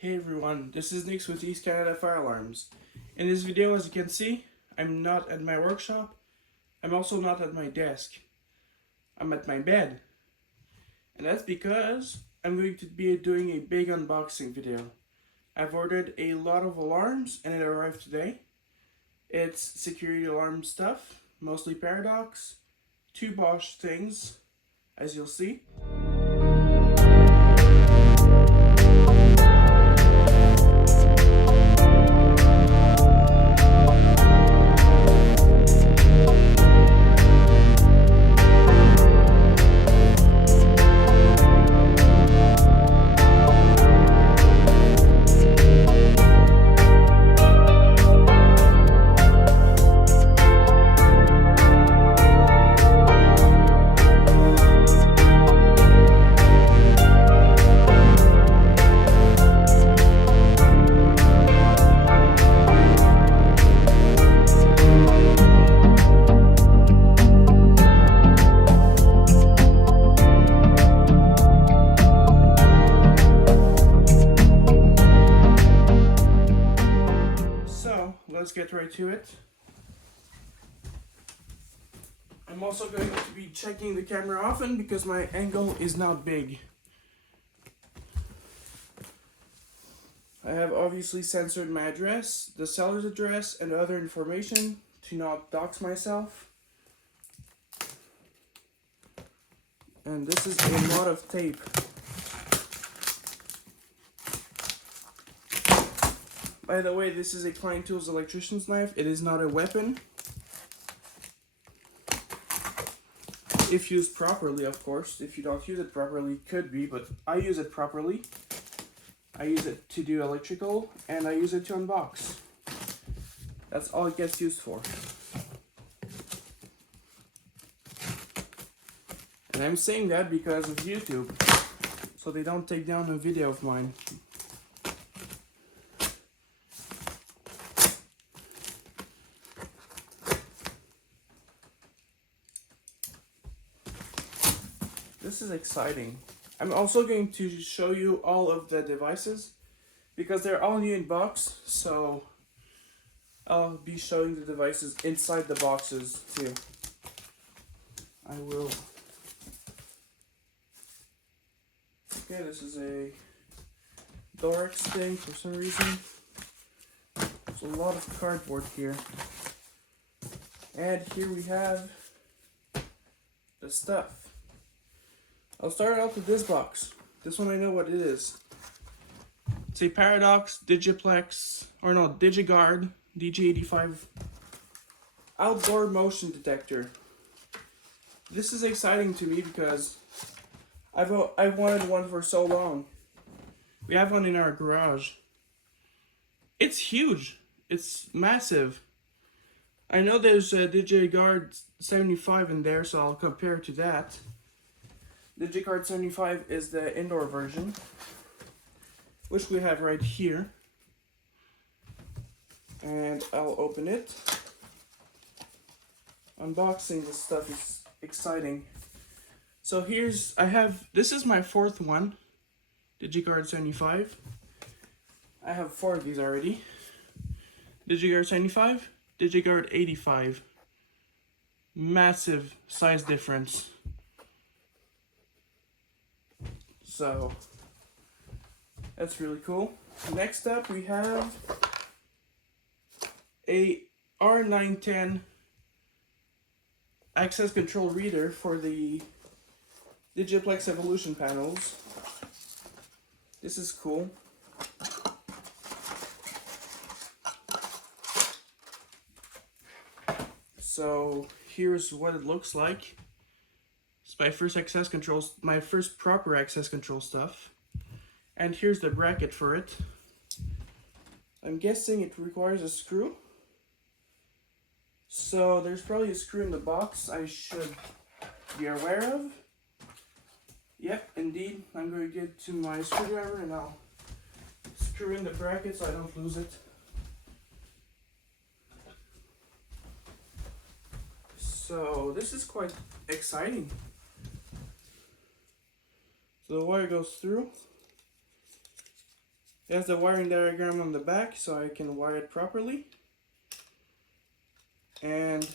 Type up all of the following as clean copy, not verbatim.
Hey everyone, this is Nix with East Canada Fire Alarms. In this video, as you can see, I'm not at my workshop. I'm also not at my desk. I'm at my bed. And that's because I'm going to be doing a big unboxing video. I've ordered a lot of alarms and it arrived today. It's security alarm stuff, mostly Paradox, two Bosch things, as you'll see. Let's get right to it. I'm also going to be checking the camera often because my angle is not big. I have obviously censored my address, the seller's address, and other information to not dox myself. And this is a lot of tape. By the way, this is a Klein Tools electrician's knife. It is not a weapon. If used properly, of course. If you don't use it properly, it could be, but I use it properly. I use it to do electrical, and I use it to unbox. That's all it gets used for. And I'm saying that because of YouTube, so they don't take down a video of mine. This is exciting. I'm also going to show you all of the devices because they're all new in box, so I'll be showing the devices inside the boxes too. I will. Okay, this is a Dorex thing for some reason. There's a lot of cardboard here. And here we have the stuff. I'll start out with this box. This one I know what it is. It's a Paradox Digiplex, or no, DigiGuard DG85 outdoor motion detector. This is exciting to me because I've wanted one for so long. We have one in our garage. It's huge. It's massive. I know there's a DigiGuard 75 in there, so I'll compare to that. The DigiGuard 75 is the indoor version, which we have right here. And I'll open it. Unboxing this stuff is exciting. So this is my fourth one, DigiGuard 75. I have 4 of these already. DigiGuard 75, DigiGuard 85. Massive size difference. So that's really cool. Next up we have a R910 access control reader for the Digiplex Evolution panels. This is cool. So here's what it looks like. My first proper access control stuff. And here's the bracket for it. I'm guessing it requires a screw. So there's probably a screw in the box I should be aware of. Yep, indeed. I'm going to get to my screwdriver and I'll screw in the bracket so I don't lose it. So this is quite exciting. So the wire goes through. It has the wiring diagram on the back so I can wire it properly. And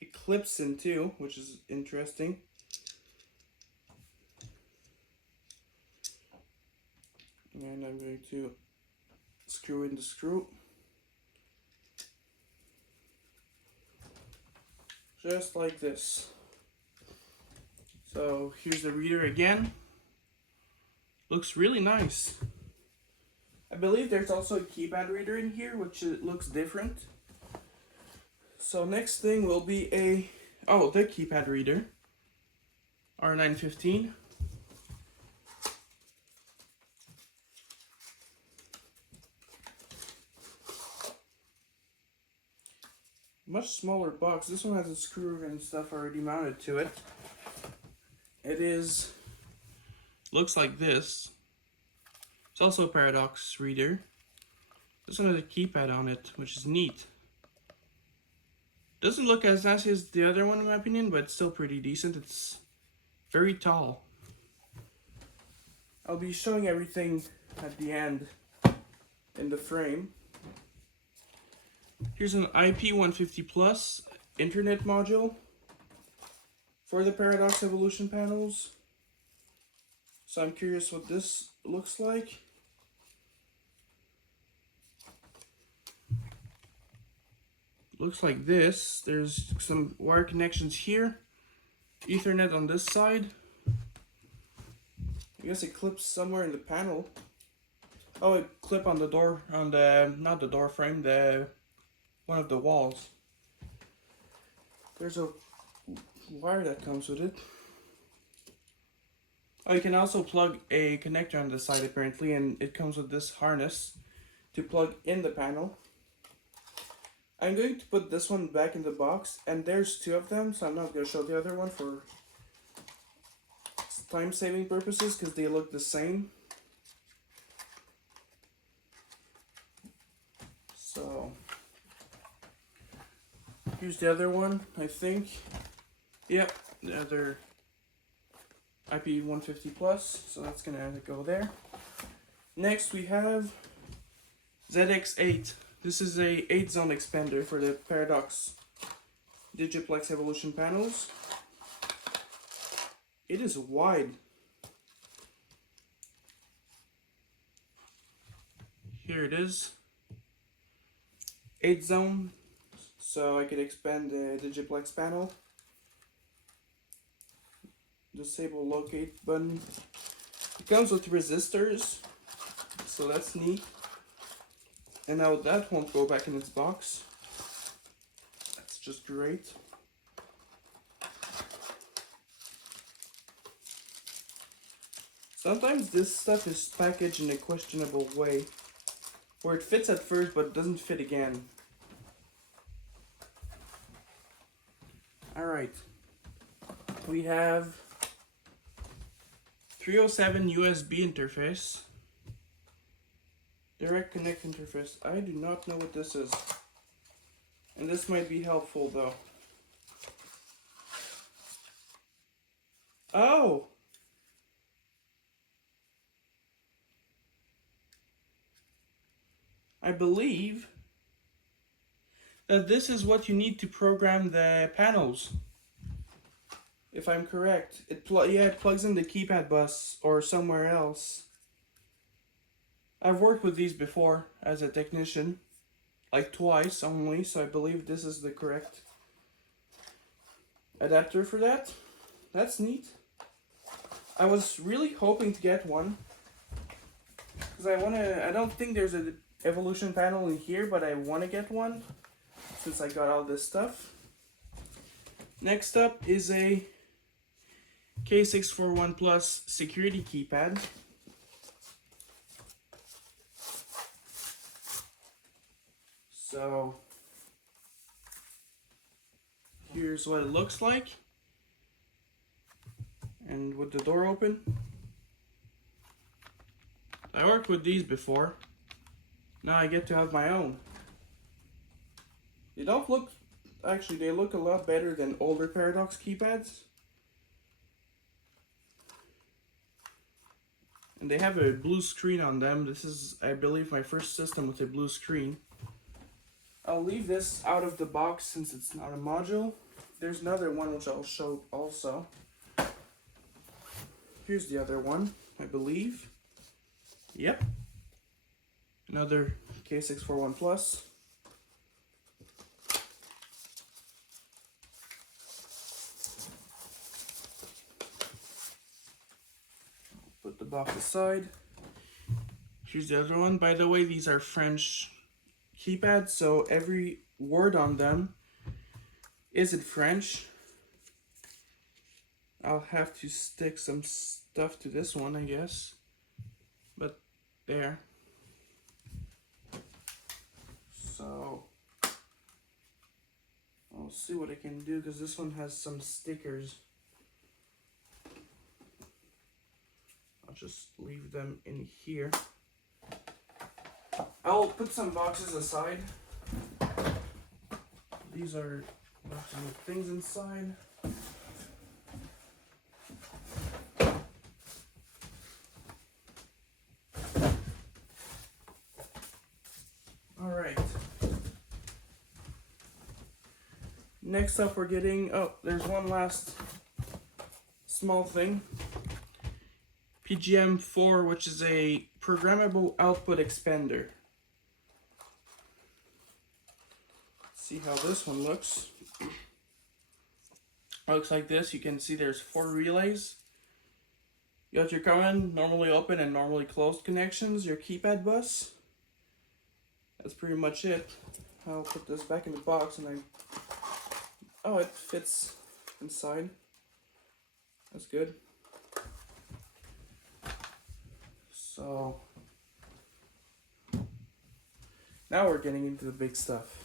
it clips in too, which is interesting. And I'm going to screw in the screw. Just like this. So here's the reader again. Looks really nice. I believe there's also a keypad reader in here, which looks different. So next thing will be the keypad reader. R915. Much smaller box. This one has a screw and stuff already mounted to it. Looks like this. It's also a Paradox reader. This one has a keypad on it, which is neat. Doesn't look as nice as the other one in my opinion, but it's still pretty decent. It's very tall. I'll be showing everything at the end in the frame. Here's an IP150 Plus internet module for the Paradox Evolution panels. So I'm curious what this looks like. Looks like this. There's some wire connections here. Ethernet on this side. I guess it clips somewhere in the panel. Oh, it clip on the door, on the, not the door frame, one of the walls. There's a wire that comes with it. Oh, you can also plug a connector on the side apparently, and it comes with this harness to plug in the panel. I'm going to put this one back in the box, and there's two of them, so I'm not going to show the other one for time-saving purposes because they look the same. So here's the other one, I think. Yep, the other IP150 Plus, so that's gonna go there. Next we have ZX8. This is a 8-zone expander for the Paradox Digiplex Evolution panels. It is wide. Here it is. 8-zone, so I could expand the Digiplex panel. Disable locate button. It comes with resistors, so that's neat. And now that won't go back in its box. That's just great. Sometimes this stuff is packaged in a questionable way, where it fits at first but doesn't fit again. Alright, we have 307 USB interface, direct connect interface. I do not know what this is, and this might be helpful though. Oh! I believe that this is what you need to program the panels. If I'm correct. It plugs in the keypad bus or somewhere else. I've worked with these before as a technician, like twice only, so I believe this is the correct adapter for that. That's neat. I was really hoping to get one, because I don't think there's an Evolution panel in here, but I want to get one since I got all this stuff. Next up is a K641 Plus security keypad. So here's what it looks like, and with the door open. I worked with these before. Now I get to have my own. They don't look, actually they look a lot better than older Paradox keypads. And they have a blue screen on them. This is, I believe, my first system with a blue screen. I'll leave this out of the box since it's not a module. There's another one which I'll show also. Here's the other one, I believe. Yep. Another K641 Plus. Put the box aside. Here's the other one. By the way, these are French keypads, so every word on them is in French. I'll have to stick some stuff to this one, I guess. But there. So I'll see what I can do because this one has some stickers. I'll just leave them in here. I'll put some boxes aside. These are boxes with things inside. Alright. Next up we're getting, oh, there's one last small thing. PGM4, which is a programmable output expander. Let's see how this one looks. Looks like this. You can see there's 4 relays. You got your common, normally open, and normally closed connections, your keypad bus. That's pretty much it. I'll put this back in the box and oh, it fits inside. That's good. So now we're getting into the big stuff.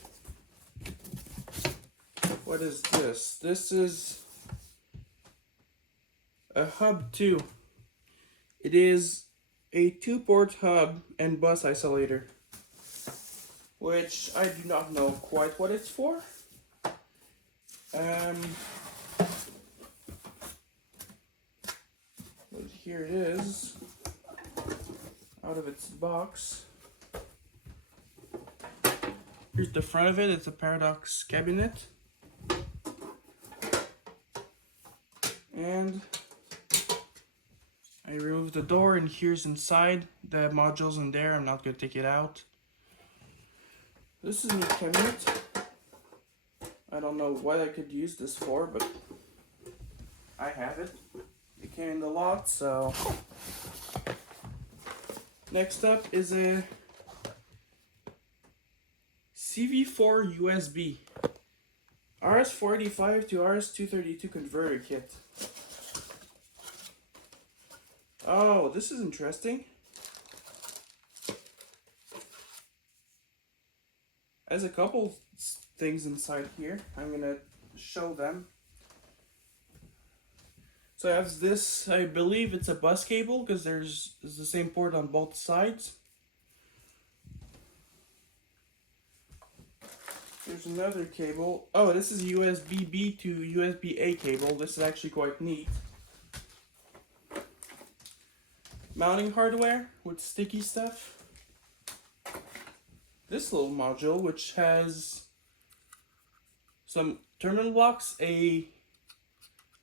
What is this? This is a hub 2. It is a 2-port hub and bus isolator, which I do not know quite what it's for. But here it is, out of its box. Here's the front of it. It's a Paradox cabinet. And I removed the door, and here's inside. The module's in there. I'm not going to take it out. This is a new cabinet. I don't know what I could use this for, but I have it. It came in the lot, so. Next up is a CV4 USB RS485 to RS232 converter kit. Oh, this is interesting. There's a couple things inside here. I'm gonna show them. So I have this, I believe it's a bus cable because there's the same port on both sides. There's another cable. Oh, this is USB-B to USB-A cable. This is actually quite neat. Mounting hardware with sticky stuff. This little module, which has some terminal blocks, a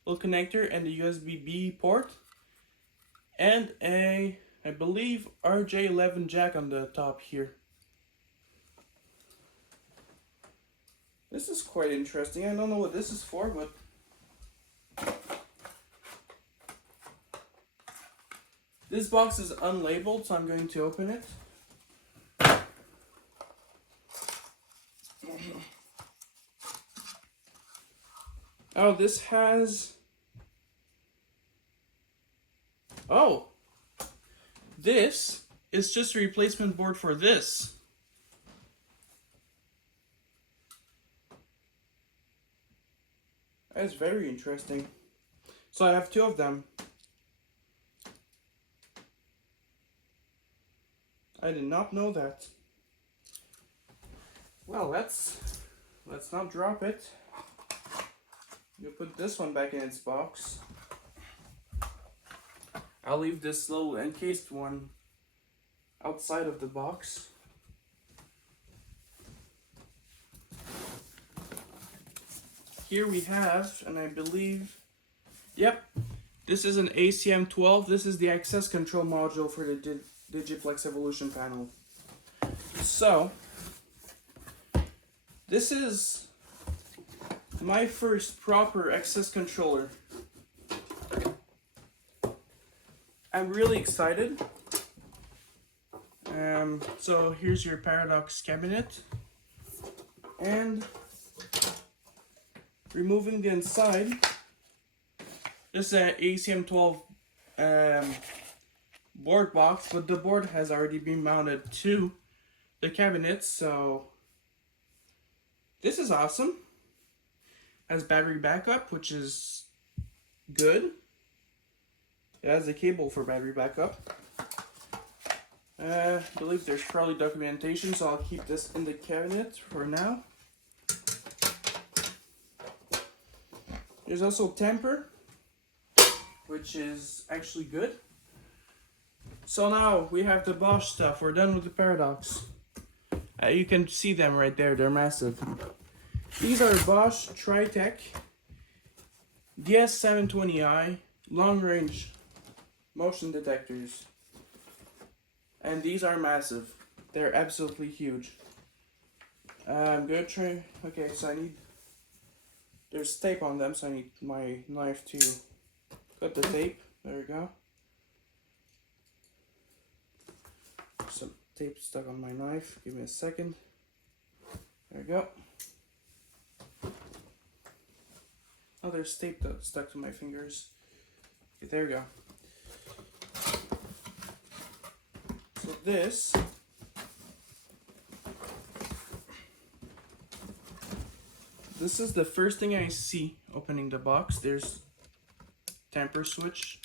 little connector, and the USB-B port, and a, I believe, RJ11 jack on the top here. This is quite interesting. I don't know what this is for, but this box is unlabeled, so I'm going to open it. Oh, this has... Oh! This is just a replacement board for this. That's very interesting. So I have 2 of them. I did not know that. Well, let's not drop it. We'll put this one back in its box. I'll leave this little encased one outside of the box. Here we have, and I believe, yep, this is an ACM12. This is the access control module for the Digiplex Evolution panel. So, this is my first proper access controller. I'm really excited. So here's your Paradox cabinet, and removing the inside, this is an ACM12 board box, but the board has already been mounted to the cabinet, so this is awesome. Has battery backup, which is good. It has a cable for battery backup. I believe there's probably documentation, so I'll keep this in the cabinet for now. There's also temper, which is actually good. So now we have the Bosch stuff. We're done with the Paradox. You can see them right there. They're massive. These are Bosch Tritech DS720i long range motion detectors. And these are massive. They're absolutely huge. I'm gonna try. Okay, so I need. There's tape on them, so I need my knife to cut the tape. There we go. Some tape stuck on my knife. Give me a second. There we go. Oh, there's tape that stuck to my fingers. Okay, there we go. So this is the first thing I see opening the box. There's temper switch.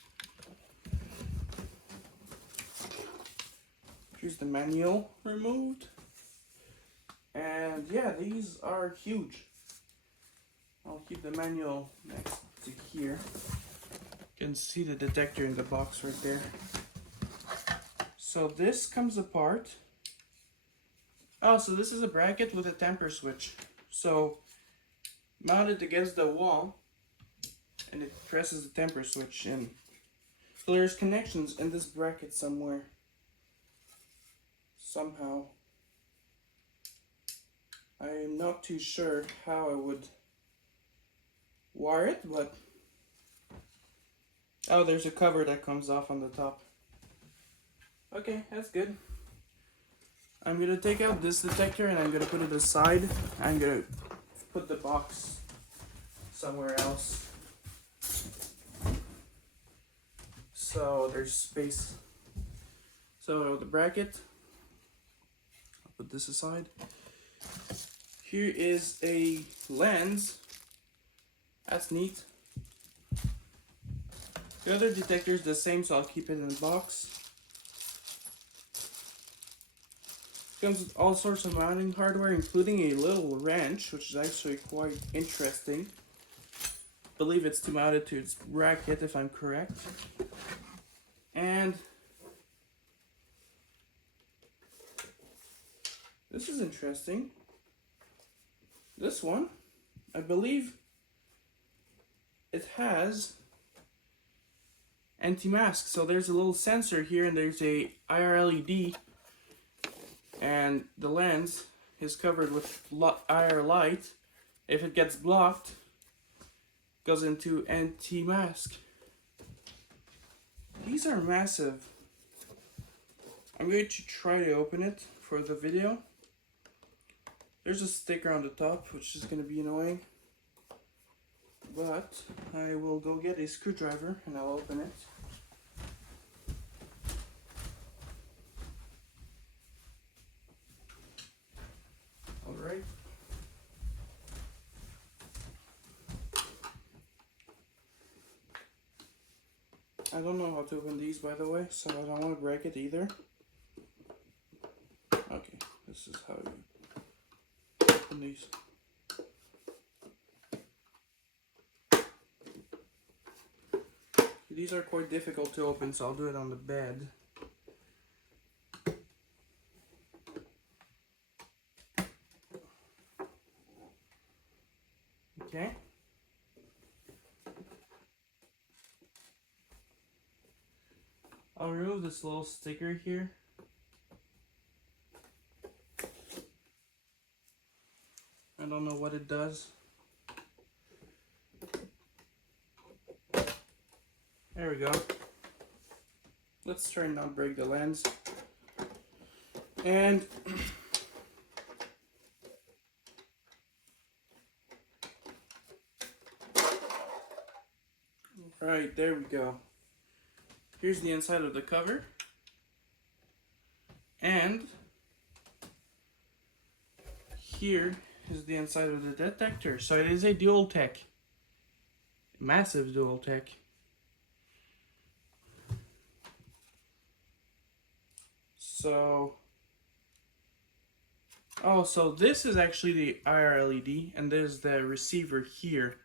Here's the manual removed. And yeah, these are huge. I'll keep the manual next to here. You can see the detector in the box right there. So this comes apart. Oh, so this is a bracket with a temper switch. So mounted against the wall, and it presses the temper switch in. So there's connections in this bracket somewhere. Somehow. I'm not too sure how I would wire it, but oh, there's a cover that comes off on the top. Okay, that's good. I'm gonna take out this detector and I'm gonna put it aside. I'm gonna put the box somewhere else, so there's space. So the bracket, I'll put this aside. Here is a lens. That's neat. The other detector is the same, so I'll keep it in the box. Comes with all sorts of mounting hardware, including a little wrench, which is actually quite interesting. I believe it's to mount it to its bracket, if I'm correct. And this is interesting. This one, I believe it has anti-mask. So there's a little sensor here, and there's a IR LED. And the lens is covered with IR light. If it gets blocked, it goes into anti-mask. These are massive. I'm going to try to open it for the video. There's a sticker on the top, which is going to be annoying. But I will go get a screwdriver and I'll open it. Alright. I don't know how to open these, by the way, so I don't want to break it either. Okay, this is how you open these. these are quite difficult to open, so I'll do it on the bed. Okay. I'll remove this little sticker here. I don't know what it does. There we go. Let's try and not break the lens. And right, there we go. Here's the inside of the cover. And here is the inside of the detector. So it is a Dual-Tech. Massive Dual-Tech. So, oh, so this is actually the IR LED, and there's the receiver here.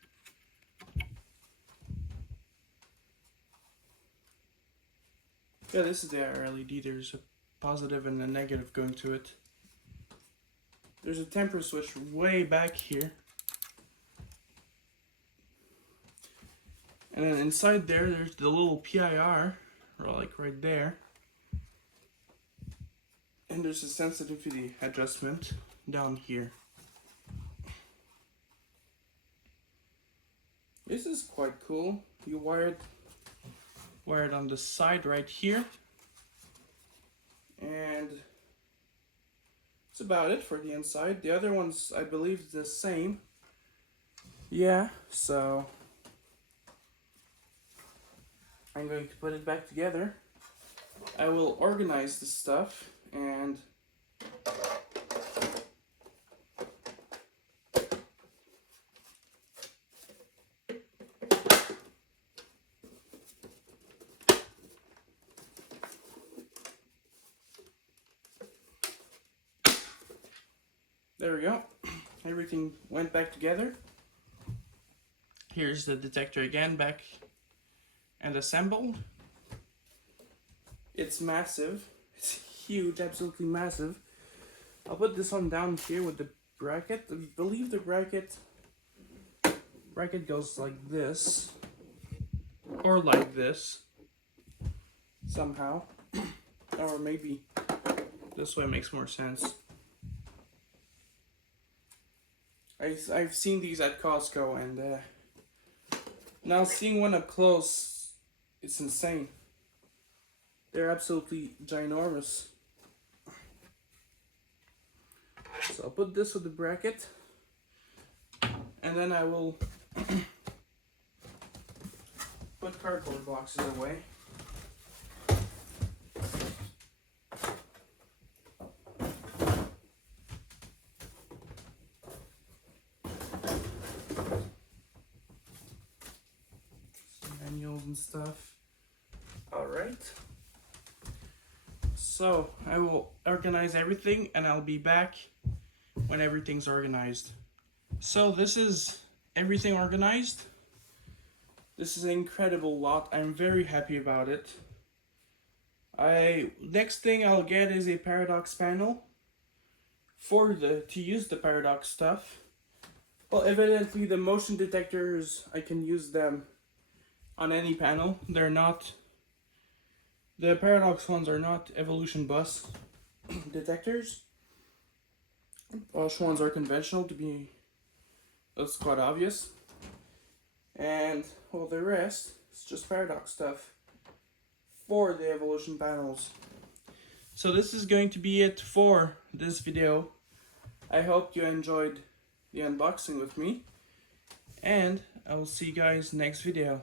Yeah, this is the IR LED. There's a positive and a negative going to it. There's a temper switch way back here. And then inside there, there's the little PIR, or like right there. And there's a sensitivity adjustment down here. This is quite cool. You wire it on the side right here. And that's about it for the inside. The other ones, I believe, the same. Yeah, so I'm going to put it back together. I will organize the stuff and there we go. Everything went back together. Here's the detector again, back and assembled. It's massive. It's huge, absolutely massive. I'll put this one down here with the bracket. I believe the bracket goes like this, or like this, somehow. Or maybe this way makes more sense. I've seen these at Costco, and now seeing one up close, it's insane. They're absolutely ginormous. So I'll put this with the bracket, and then I will put cardboard boxes away. Some manuals and stuff. Alright. So I will organize everything, and I'll be back when everything's organized. So this is everything organized. This is an incredible lot. I'm very happy about it. Next thing I'll get is a Paradox panel to use the Paradox stuff. Well, evidently the motion detectors, I can use them on any panel. They're not, the Paradox ones are not Evolution Bus detectors. Bosch ones are conventional, that's quite obvious. And, well, the rest is just Paradox stuff for the Evolution panels. So this is going to be it for this video. I hope you enjoyed the unboxing with me, and I will see you guys next video.